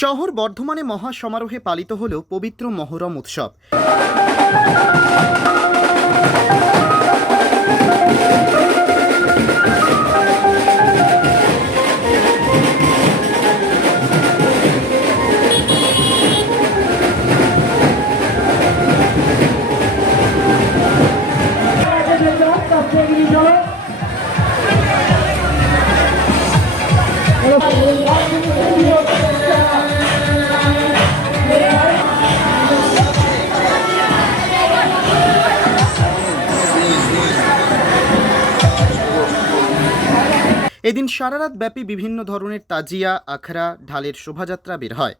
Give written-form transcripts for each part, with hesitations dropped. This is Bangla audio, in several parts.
শহর বর্ধমানে মহা সমারোহে পালিত হল পবিত্র মহরম উৎসব। এদিন সারা রাত ব্যাপী বিভিন্ন ধরনের তাজিয়া, আখড়া, ঢালের শোভাযাত্রা বের হয়।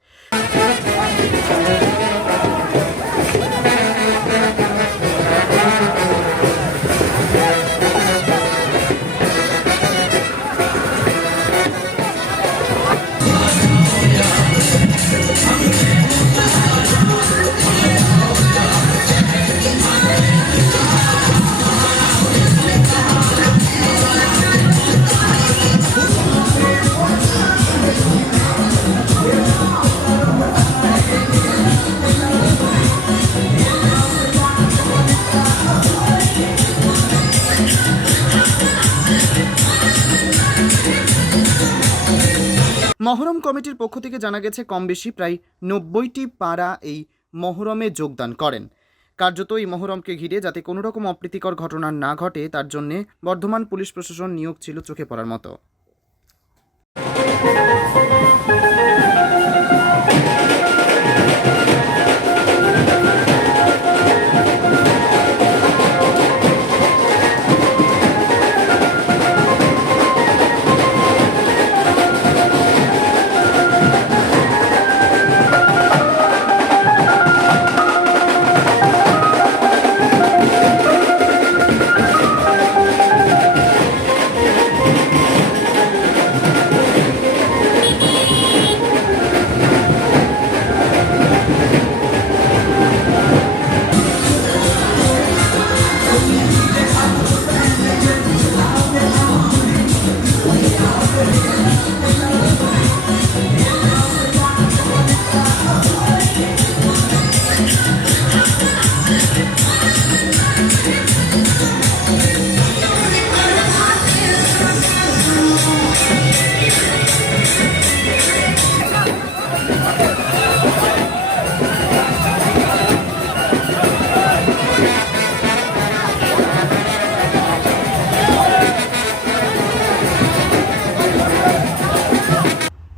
মহরম কমিটির পক্ষ থেকে জানা গেছে, কম বেশি প্রায় 90টি পাড়া এই মহরমে যোগদান করেন। কার্যত এই মহরমকে ঘিরে যাতে কোনো রকম অপ্রীতিকর ঘটনা না ঘটে তার জন্য বর্ধমান পুলিশ প্রশাসন নিয়োগ ছিল চোখে পড়ার মতো।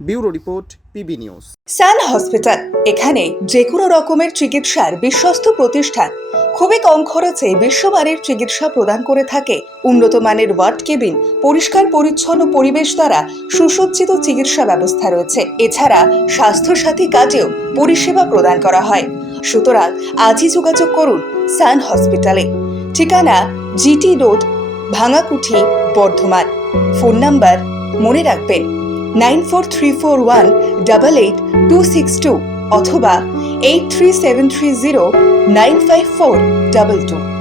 Bureau report, PB news. Sun hospital, এখানে যে কোনো রকমের চিকিৎসার বিশ্বস্ত প্রতিষ্ঠান। খুবই কম খরচে বিশ্বমানের চিকিৎসা প্রদান করে থাকে। উন্নত মানের ওয়ার্ড কেবিন, পরিষ্কার পরিচ্ছন্ন পরিবেশ দ্বারা সুসজ্জিত চিকিৎসা ব্যবস্থা রয়েছে। এছাড়া স্বাস্থ্য সাথী কাজেও পরিষেবা প্রদান করা হয়। সুতরাং আজই যোগাযোগ করুন সান হসপিটালে। ঠিকানা GT road, Bhangakuthi, Bardhaman. Phone number মনে রাখবেন 9434188262 অথবা 83730954222।